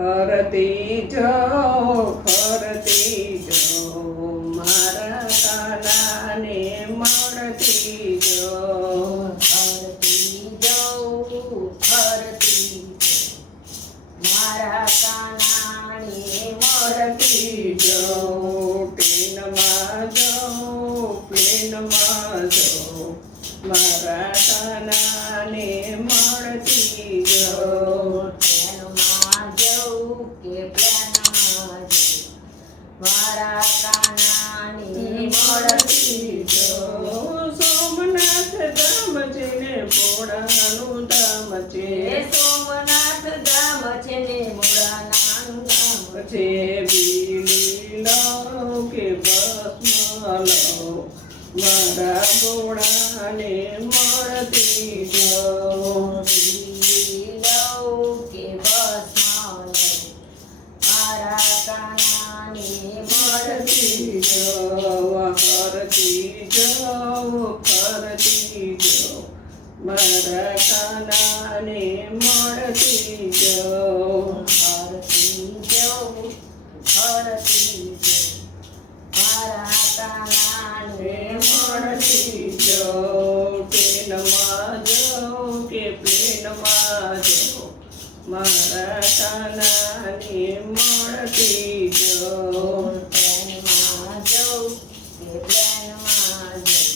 હરતી જો મારા કાનાને મળતી જો હરતી જઉં ફરતી મારા કાનાને મળતી જો પ્લેનમાં જો મારા કાનાને મળતી જો ટ્રેનમાં જઉં કે પ્લેનમાં જઉં મારા કાનાને મળતી જો સોમનાથ ધામ છે ને ભોળાનું ધામ છે સોમનાથ ધામ છે ને મોડાનાનું ધામ છે બીડી લો કે ભસ્મ લો મારા ભોળાને મળતી જો લઉં કે ભસ્મ લઉં મારા કાનાને મળતી જો હરતી જો ફરતી જો મારા કાનાને મળતી જો હરતી જઉં ફરતી જઉં મારા કાનાને મળતી જો ટ્રેનમાં જો કે પ્લેનમાં જો મારા કાનાને મળતી જો ટ્રેનમાં જઉં કે પ્લેનમાં જઉં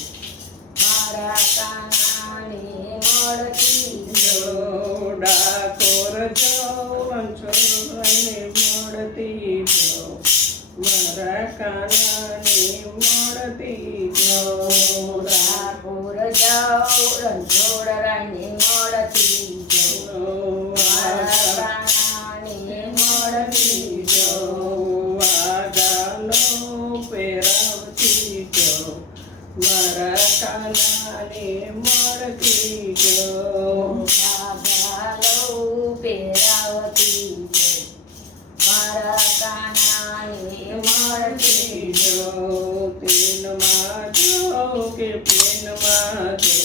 મારા કાનાને મળતી જો ડાકોર જો અને મળતી જો મારા કાનાને મળતી જો ડાકોર જાઉં રણછોડરાયને મળતી જાઉં મારા કાનાને મળતી જો વાગાલો પહેરાવતી જો મારા કાનાને મળતી જો આભાલો પહેરાવતી જાઉં મારા કાનાને મળતી જો તેલમાં જો કે પ્લેનમાં જો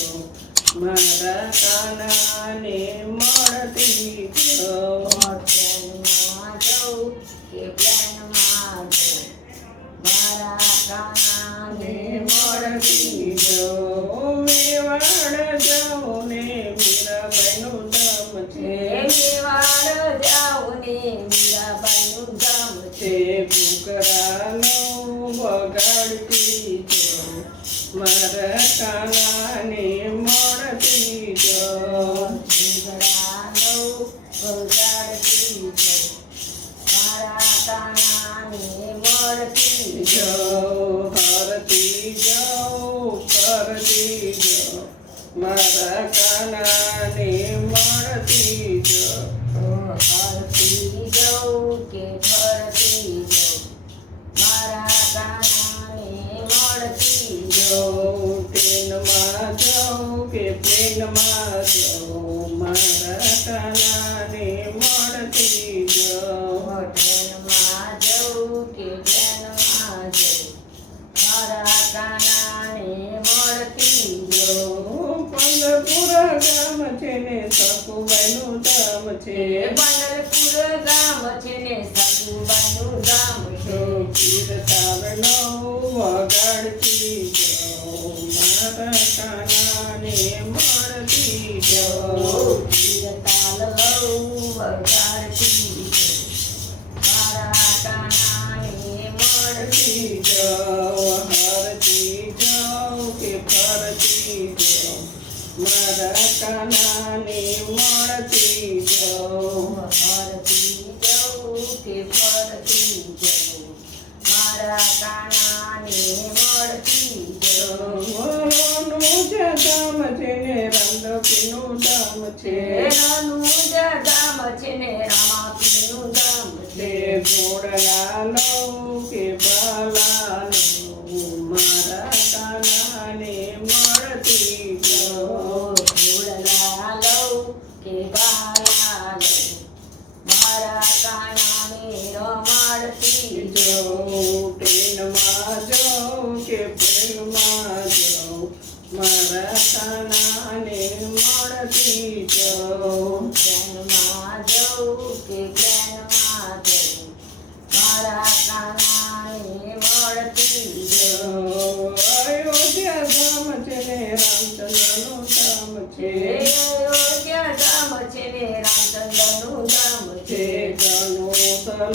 મારા કાનાને મળતી જો ટ્રેનમાં જઉં કે પ્લેનમાં જઉં મારા કાનાને મળતી જો મેવાડ જાઉં ને મીરાબાઈનું ધામ છે મેવાડ જાઉં ને મીરાબાઈનું ધામ છે તે ઘૂઘરાનો વગાડતી જો મારા કાનાને મળતી જો ઘૂઘરાનો વગાડતી જાઉં મારા કાનાને મળતી જો હરતી જો ફરતી જો મારા કાનાને મળતી જો હરતી જઉં કે ફરતી જઉં મારા કાનાને મળતી જો ટ્રેનમાં જાઉં કે પ્લેનમાં જાઉં મારા કાનાને મળતી જો ટ્રેનમાં જઉં કે પ્લેનમાં જઉં મારા કાનાને મળતી જો પંદરપુરા ગામ છે ને સકુબાઈનું ધામ છે બંડલપુર ગામ છે ને સગુબાનું ગામ છે કીર્તાવનો વગાડતી જો મારા કાનાને મળતી જો તાલ લઉં વગાડતી જાઉં મારા કાનાને મળતી જો હરતી જો કે ફરતી જો મારા કાનાને મળતી જો હરતી જઉં કે ફરતી જઉં મારા કાનાને મળતી જઉં મોરનું જે ધામ છે ને રંગપીનું ધામ છે એનાનું જ ધામ છે ને રમાપીનું ધામ છે તે ઘોડલા લો કે બાલા લો મારા કાનાને મળતી જો ઘોડલા લઉં કે બાલા લઉં મારા કાનાને રમાડતી જો ટ્રેનમાં જાઉં કે પ્લેનમાં જાઉં મારા કાનાને મળતી જો પ્લેનમાં જઉં કે પ્લેનમાં ઘણું સલવ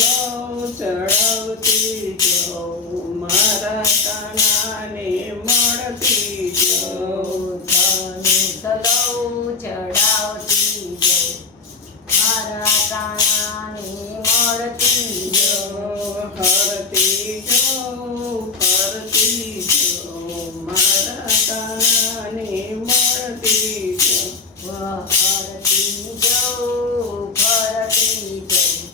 ચડાવતી જાઉં મારા કાનાને મળતી જાઉં સલવ ચડાવતી જાઉં મારા કાનાને મળતી જાઉં હરતી જાઉં ફરતી જાઉં મારા કાનાને મળતી જાઉં હરતી જાઉં ફરતી જાઉં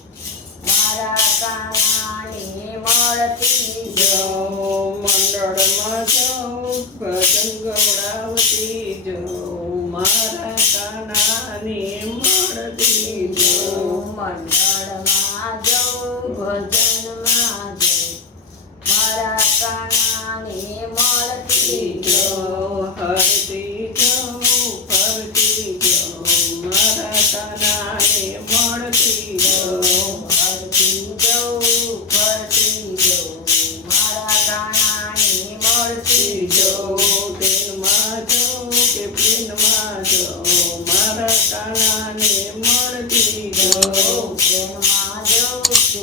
મારા કાનાને મળતી જાઉં મંડળમાં જાઉં ભજન ગવડાવતી જાઉં મારા કાનાને મળતી જાઉં મંડળમાં જાઉં ભજનમાં જાઉં મારા કાનાને મળતી જાઉં હરતી જાઉં ફરતી જાઉં મારા કાનાને મળતી જાઉં હરતી જાઉં ફરતી જાઉં મારા કાનાને મળતી જાઉં પ્રેમમાં જાઉં કે પ્રેમમાં જાઉં મારા કાનાને મળતી જાઉં પ્રેમમાં જાઉં કે